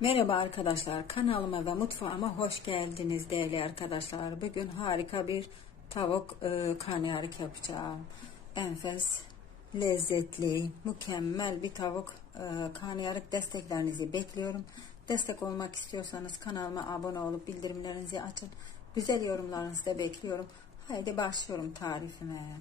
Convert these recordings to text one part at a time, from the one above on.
Merhaba arkadaşlar kanalıma ve mutfağıma hoş geldiniz değerli arkadaşlar. Bugün harika bir tavuk e, karnıyarık yapacağım. Enfes, lezzetli, mükemmel bir tavuk e, karnıyarık desteklerinizi bekliyorum. Destek olmak istiyorsanız kanalıma abone olup bildirimlerinizi açın. Güzel yorumlarınızı da bekliyorum. Haydi başlıyorum tarifime.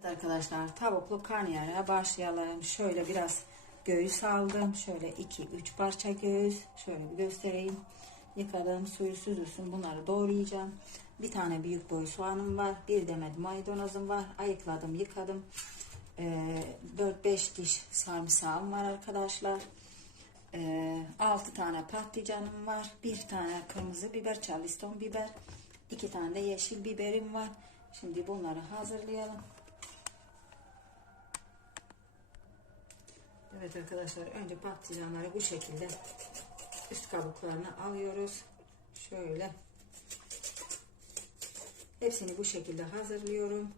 Evet arkadaşlar tavuklu karnıyarığa başlayalım. Şöyle biraz göğüs aldım. Şöyle 2-3 parça göğüs. Şöyle bir göstereyim. Yıkadım. Suyu süzülsün. Bunları doğrayacağım. Bir tane büyük boy soğanım var. Bir demet maydanozum var. Ayıkladım, yıkadım. Ee, 4-5 diş sarımsağım var arkadaşlar. Ee, 6 tane patlıcanım var. Bir tane kırmızı biber, charleston biber. 2 tane de yeşil biberim var. Şimdi bunları hazırlayalım. Evet arkadaşlar önce patlıcanları bu şekilde üst kabuklarını alıyoruz. Şöyle hepsini bu şekilde hazırlıyorum.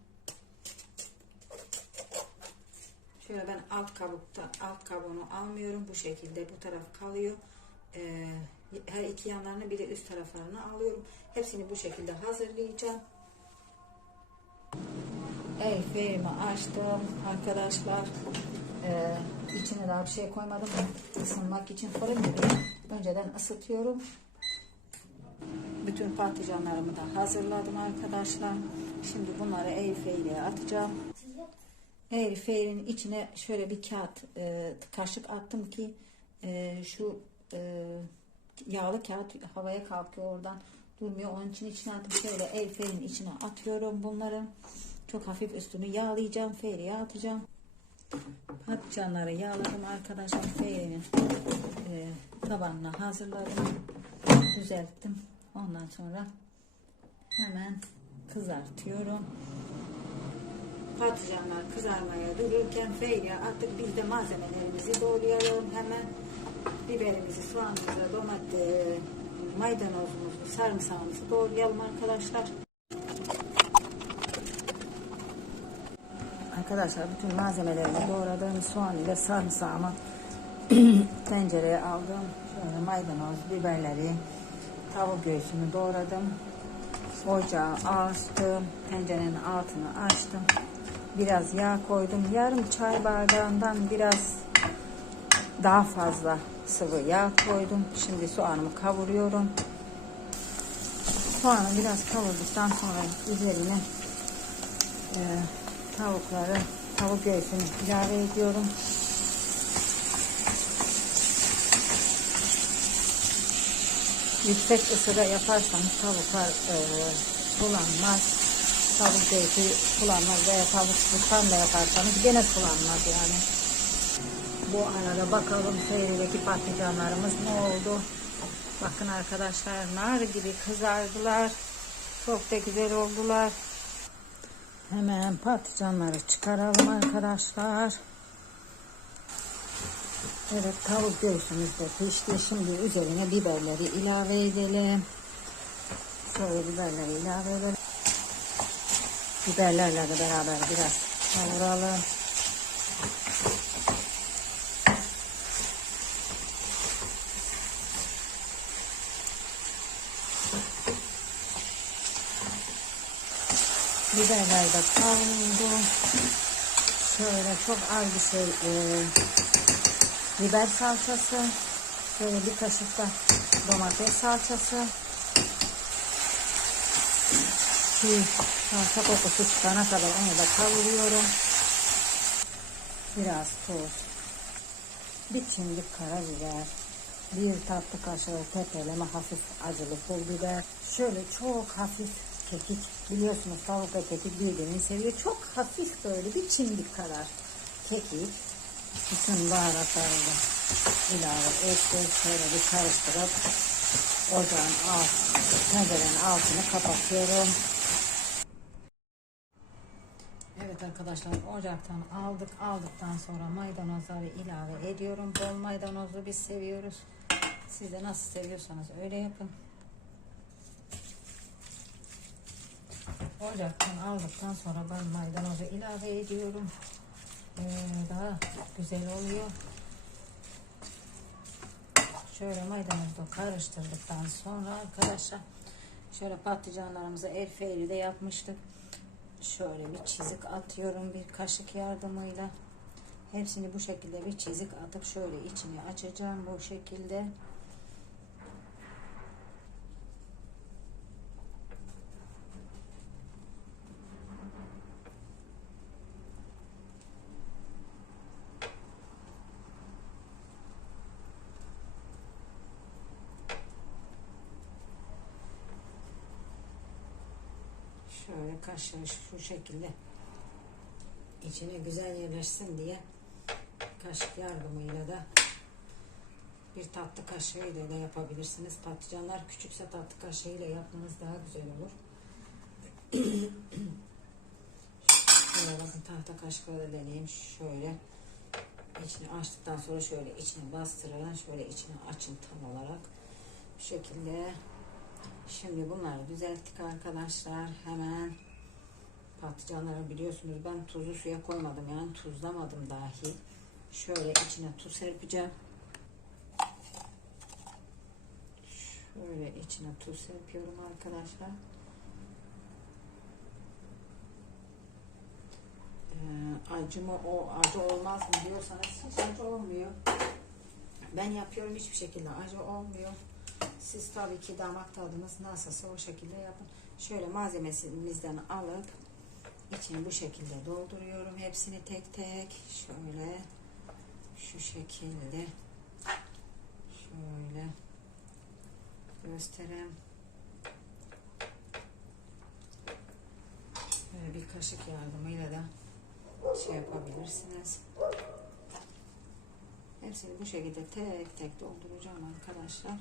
Şöyle ben alt kabukta alt kabuğunu almıyorum. Bu şekilde bu taraf kalıyor. Ee, her iki yanlarını bir de üst taraflarını alıyorum. Hepsini bu şekilde hazırlayacağım. El ferimi açtım arkadaşlar. Ee, içine daha bir şey koymadım. Isınmak için fırın gibi önceden ısıtıyorum. Bütün patlıcanlarımı da hazırladım arkadaşlar. Şimdi bunları airfryer'e atacağım. Airfryer'in içine şöyle bir kağıt e, kaşık attım ki e, şu e, yağlı kağıt havaya kalkıyor oradan durmuyor. Onun için içine attım. Şöyle airfryer'in içine atıyorum bunları. Çok hafif üstünü yağlayacağım. Feriye atacağım. Patlıcanları yağladım arkadaşlar. Ferinin e, tabanına hazırladım. Düzelttim. Ondan sonra hemen kızartıyorum. Patlıcanlar kızarmaya dururken Feriye attık. Biz de malzemelerimizi doğrayalım. Hemen biberimizi, soğanımızı, domates, maydanozumuzu, sarımsağımızı doğrayalım arkadaşlar. Arkadaşlar bütün malzemelerimi doğradım. Soğan ile sarımsağımı tencereye aldım. Şöyle maydanoz, biberleri, tavuk göğsünü doğradım. Ocağı açtım. Tencerenin altını açtım. Biraz yağ koydum. Yarım çay bardağından biraz daha fazla sıvı yağ koydum. Şimdi soğanımı kavuruyorum. Soğanı biraz kavurduktan sonra üzerine e, tavukları, tavuk göğsünü ilave ediyorum. Yüksek ısıda yaparsanız tavuklar e, sulanmaz. Tavuk göğsü sulanmaz veya tavuk sultanla yaparsanız gene sulanmaz yani. Bu arada bakalım seyredeki patlıcanlarımız ne oldu? Bakın arkadaşlar nar gibi kızardılar. Çok da güzel oldular. Hemen patlıcanları çıkaralım arkadaşlar. Evet tavuk göğsümüz de pişti. Şimdi üzerine biberleri ilave edelim. Şöyle biberleri ilave edelim. Biberlerle de beraber biraz kavuralım. Biberler de kavruldu. Şöyle çok az bir şey e, biber salçası. Şöyle bir kaşık da domates salçası. Şu salça kokusu çıkana kadar onu da kavuruyorum. Biraz tuz. Bir çimdik karabiber. Bir tatlı kaşığı tepeleme hafif acılı pul biber. Şöyle çok hafif kekik. Biliyorsunuz tavuk ve kekik birbirini seviyor. Çok hafif böyle bir çimdik kadar kekik. Bütün baharatları da ilave ettim. Şöyle bir karıştırıp ocağın alt, tencerenin altını kapatıyorum. Evet arkadaşlar ocaktan aldık. Aldıktan sonra maydanozları ilave ediyorum. Bol maydanozlu biz seviyoruz. Siz de nasıl seviyorsanız öyle yapın. Ocaktan aldıktan sonra ben maydanozu ilave ediyorum. Ee, daha güzel oluyor. Şöyle maydanozla karıştırdıktan sonra arkadaşlar şöyle patlıcanlarımızı el de yapmıştık. Şöyle bir çizik atıyorum bir kaşık yardımıyla. Hepsini bu şekilde bir çizik atıp şöyle içini açacağım bu şekilde. Şöyle kaşığı şu şekilde içine güzel yerleşsin diye kaşık yardımıyla da bir tatlı kaşığıyla da yapabilirsiniz. Patlıcanlar küçükse tatlı kaşığıyla yapmanız daha güzel olur. Şöyle bakın tahta kaşıkla da deneyeyim. Şöyle içini açtıktan sonra şöyle içine bastırın. Şöyle içini açın tam olarak. Bu şekilde Şimdi bunları düzelttik arkadaşlar. Hemen patlıcanları biliyorsunuz ben tuzlu suya koymadım yani tuzlamadım dahi. Şöyle içine tuz serpeceğim. Şöyle içine tuz serpiyorum arkadaşlar. Ee, acı mı o acı olmaz mı diyorsanız hiç acı olmuyor. Ben yapıyorum hiçbir şekilde acı olmuyor. Siz tabii ki damak tadınız nasılsa o şekilde yapın. Şöyle malzemesimizden alıp içini bu şekilde dolduruyorum. Hepsini tek tek şöyle şu şekilde şöyle göstereyim. Böyle bir kaşık yardımıyla da şey yapabilirsiniz. Hepsini bu şekilde tek tek dolduracağım arkadaşlar.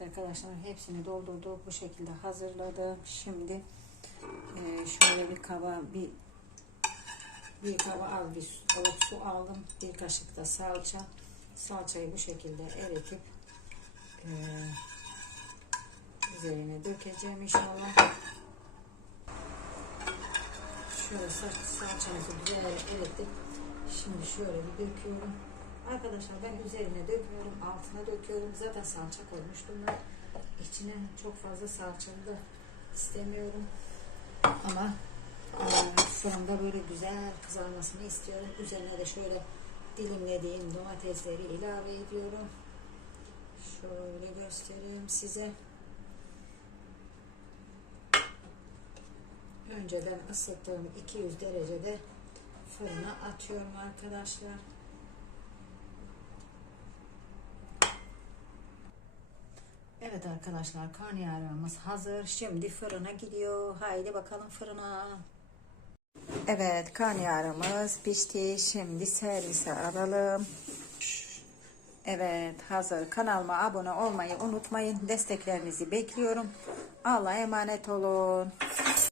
Evet arkadaşlar hepsini doldurduk. Bu şekilde hazırladım. Şimdi e, şöyle bir kaba bir bir kaba az bir ılık su aldım. Bir kaşık da salça. Salçayı bu şekilde eritip e, üzerine dökeceğim inşallah. Şöyle salçamızı güzel eritip şimdi şöyle bir döküyorum. Arkadaşlar ben üzerine dökmüyorum, altına döküyorum. Zaten salça koymuştum ben. İçine çok fazla salçalı da istemiyorum. Ama e, fırında böyle güzel kızarmasını istiyorum. Üzerine de şöyle dilimlediğim domatesleri ilave ediyorum. Şöyle göstereyim size. Önceden ısıttığım 200 derecede fırına atıyorum arkadaşlar. Evet arkadaşlar karnıyarığımız hazır. Şimdi fırına gidiyor. Haydi bakalım fırına. Evet karnıyarığımız pişti. Şimdi servise alalım. Evet hazır. Kanalıma abone olmayı unutmayın. Desteklerinizi bekliyorum. Allah'a emanet olun.